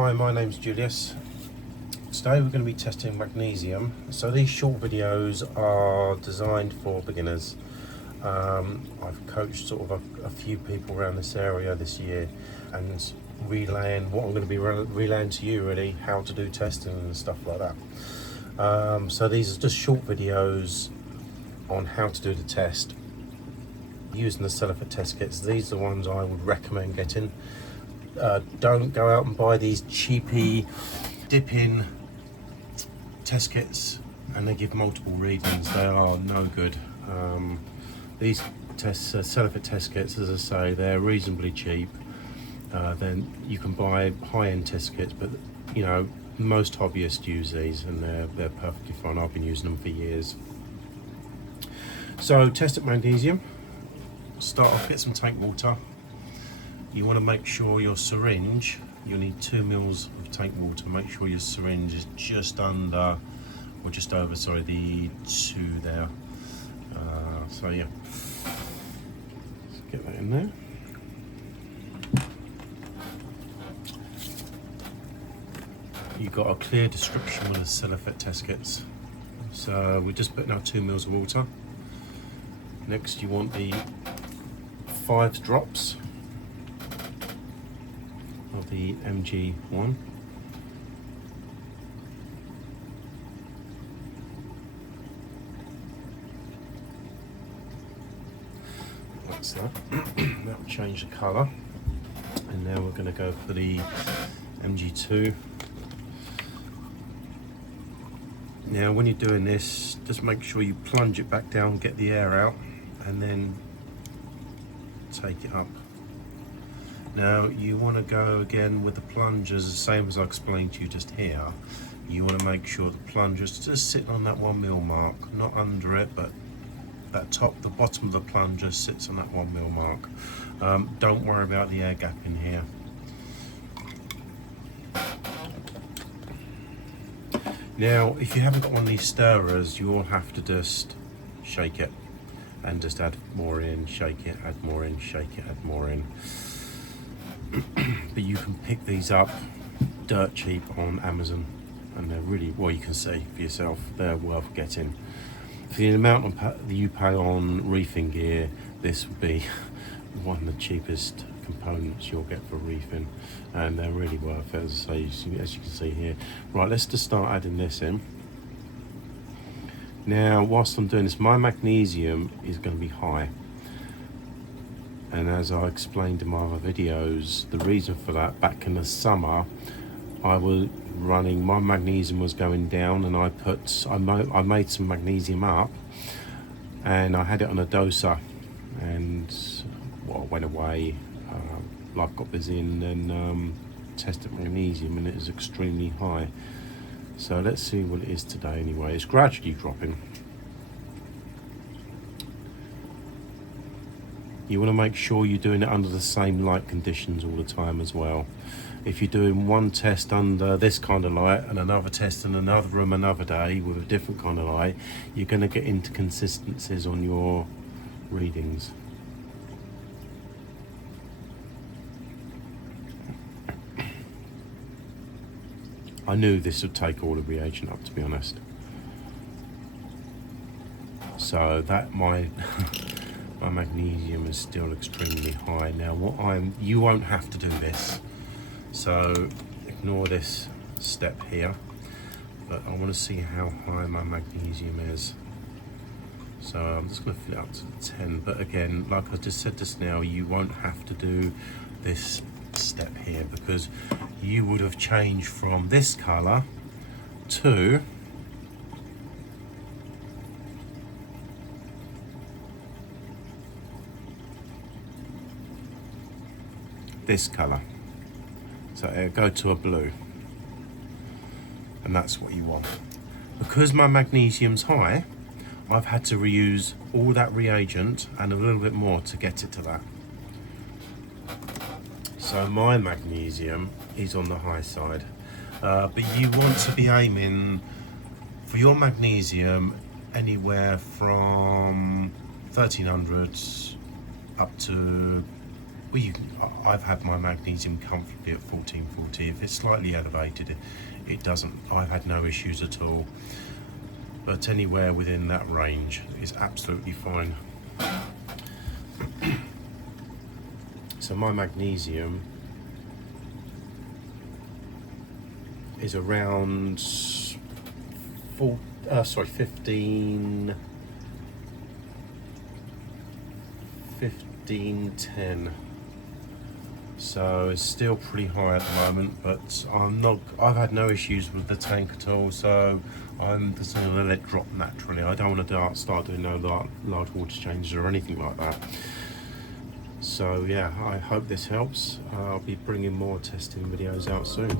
Hi, my name's Julius. Today we're going to be testing magnesium. So these short videos are designed for beginners. I've coached sort of a few people around this area this year and relaying what I'm going to be relaying to you, really, how to do testing and stuff like that. So these are just short videos on how to do the test using the Salifert test kits. These are the ones I would recommend getting. Don't go out and buy these cheapy dip-in test kits and they give multiple readings. They are no good. These Salifert test kits, as I say, they're reasonably cheap. Then you can buy high-end test kits, but you know, most hobbyists use these and they're perfectly fine. I've been using them for years. So test at magnesium. Start off, get some tank water. You want to make sure your syringe, you'll need 2 mils of tank water. Make sure your syringe is just under, or just over, sorry, the 2 there. So yeah, let's get that in there. You've got a clear description with the Salifert test kits. So we're just putting out 2 mils of water. Next you want the 5 drops of the MG1. That's that. That will change the colour. And now we're going to go for the MG2. Now when you're doing this, just make sure you plunge it back down, get the air out, and then take it up. Now you want to go again with the plungers, the same as I explained to you just here. You want to make sure the plungers just sitting on that 1 mil mark, not under it, but that the bottom of the plunger sits on that 1 mil mark. Don't worry about the air gap in here. Now if you haven't got one of these stirrers, you will have to just shake it and just add more in, shake it, add more in, shake it, add more in. But you can pick these up dirt cheap on Amazon and they're really, well, you can see for yourself, they're worth getting. For the amount that you pay on reefing gear, this would be one of the cheapest components you'll get for reefing, and they're really worth it, as I say, as you can see here. Right, let's just start adding this in. Now whilst I'm doing this, my magnesium is going to be high, and as I explained in my other videos, the reason for that, back in the summer I was running, my magnesium was going down, and I made some magnesium up and I had it on a doser, and well, I went away, life got busy, and then tested magnesium and it was extremely high. So let's see what it is today anyway. It's gradually dropping. You want to make sure you're doing it under the same light conditions all the time as well. If you're doing one test under this kind of light and another test in another room another day with a different kind of light, you're going to get inconsistencies on your readings. I knew this would take all the reagent up, to be honest. So that my magnesium is still extremely high. Now you won't have to do this, so ignore this step here, but I want to see how high my magnesium is. So I'm just going to fill it up to 10, but again, like I just said just now, you won't have to do this step here because you would have changed from this color to this color, so it'll go to a blue, and that's what you want. Because my magnesium's high, I've had to reuse all that reagent and a little bit more to get it to that. So my magnesium is on the high side, but you want to be aiming for your magnesium anywhere from 1300 up to well, I've had my magnesium comfortably at 1440. If it's slightly elevated, it doesn't. I've had no issues at all. But anywhere within that range is absolutely fine. So my magnesium is around 1510. So it's still pretty high at the moment, but I've had no issues with the tank at all, so I'm just going to let it drop naturally. I don't want to start doing no large water changes or anything like that. So yeah, I hope this helps. I'll be bringing more testing videos out soon.